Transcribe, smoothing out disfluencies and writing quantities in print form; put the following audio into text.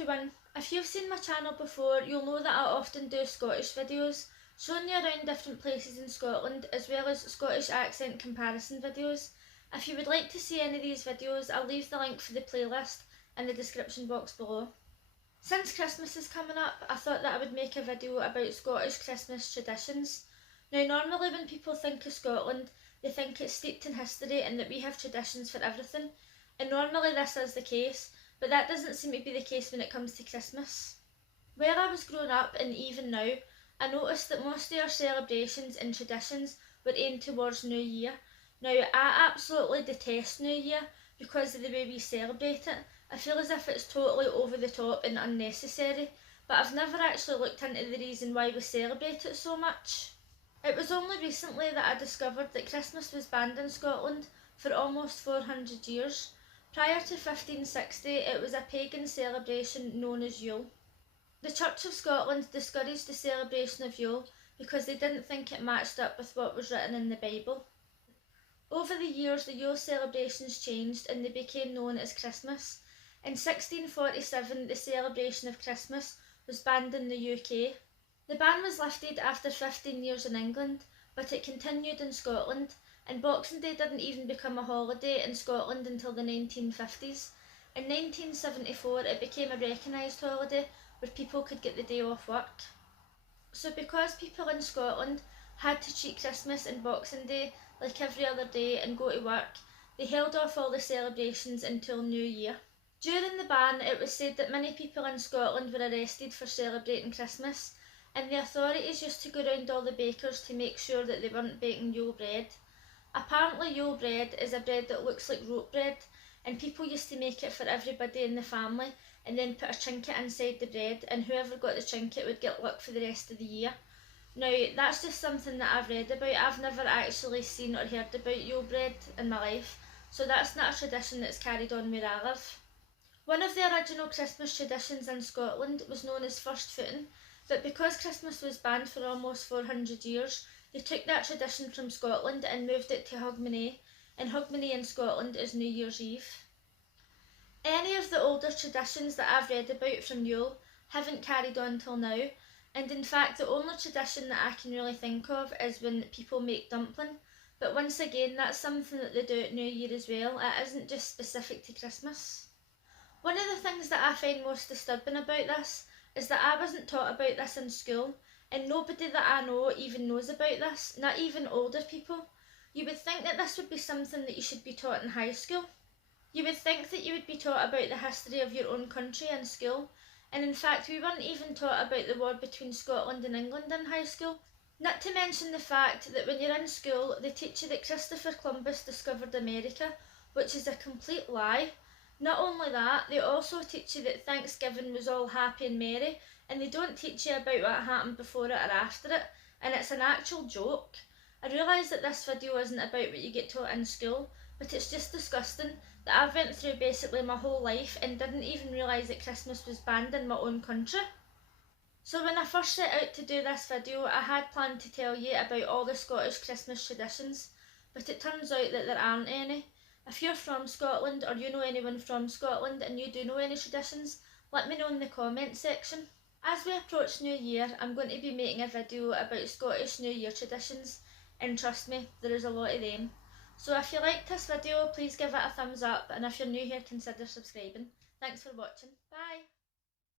everyone, if you've seen my channel before, you'll know that I often do Scottish videos, showing you around different places in Scotland, as well as Scottish accent comparison videos. If you would like to see any of these videos, I'll leave the link for the playlist in the description box below. Since Christmas is coming up, I thought that I would make a video about Scottish Christmas traditions. Now, normally when people think of Scotland, they think it's steeped in history and that we have traditions for everything, and normally this is the case, but that doesn't seem to be the case when it comes to Christmas. Where I was growing up, and even now, I noticed that most of our celebrations and traditions were aimed towards New Year. Now, I absolutely detest New Year because of the way we celebrate it. I feel as if it's totally over the top and unnecessary, but I've never actually looked into the reason why we celebrate it so much. It was only recently that I discovered that Christmas was banned in Scotland for almost 400 years. Prior to 1560, it was a pagan celebration known as Yule. The Church of Scotland discouraged the celebration of Yule because they didn't think it matched up with what was written in the Bible. Over the years, the Yule celebrations changed and they became known as Christmas. In 1647, the celebration of Christmas was banned in the UK. The ban was lifted after 15 years in England, but it continued in Scotland, and Boxing Day didn't even become a holiday in Scotland until the 1950s. In 1974, it became a recognised holiday where people could get the day off work. So because people in Scotland had to treat Christmas and Boxing Day like every other day and go to work, they held off all the celebrations until New Year. During the ban, it was said that many people in Scotland were arrested for celebrating Christmas, and the authorities used to go round all the bakers to make sure that they weren't baking Yule bread. Apparently Yule bread is a bread that looks like rope bread, and people used to make it for everybody in the family and then put a trinket inside the bread, and whoever got the trinket would get luck for the rest of the year. Now, that's just something that I've read about. I've never actually seen or heard about Yule bread in my life, so that's not a tradition that's carried on where I live. One of the original Christmas traditions in Scotland was known as first footing, but because Christmas was banned for almost 400 years, they took that tradition from Scotland and moved it to Hogmanay, and Hogmanay in Scotland is New Year's Eve. Any of the older traditions that I've read about from Yule haven't carried on till now, and in fact the only tradition that I can really think of is when people make dumpling, but once again that's something that they do at New Year as well. It isn't just specific to Christmas. One of the things that I find most disturbing about this is that I wasn't taught about this in school, and nobody that I know even knows about this, not even older people. You would think that this would be something that you should be taught in high school. You would think that you would be taught about the history of your own country in school, and in fact we weren't even taught about the war between Scotland and England in high school. Not to mention the fact that when you're in school they teach you that Christopher Columbus discovered America, which is a complete lie. Not only that, they also teach you that Thanksgiving was all happy and merry, and they don't teach you about what happened before it or after it, and it's an actual joke. I realise that this video isn't about what you get taught in school, but it's just disgusting that I've went through basically my whole life and didn't even realise that Christmas was banned in my own country. So when I first set out to do this video, I had planned to tell you about all the Scottish Christmas traditions, but it turns out that there aren't any. If you're from Scotland or you know anyone from Scotland and you do know any traditions, let me know in the comment section. As we approach New Year, I'm going to be making a video about Scottish New Year traditions, and trust me, there is a lot of them. So if you liked this video, please give it a thumbs up, and if you're new here, consider subscribing. Thanks for watching. Bye!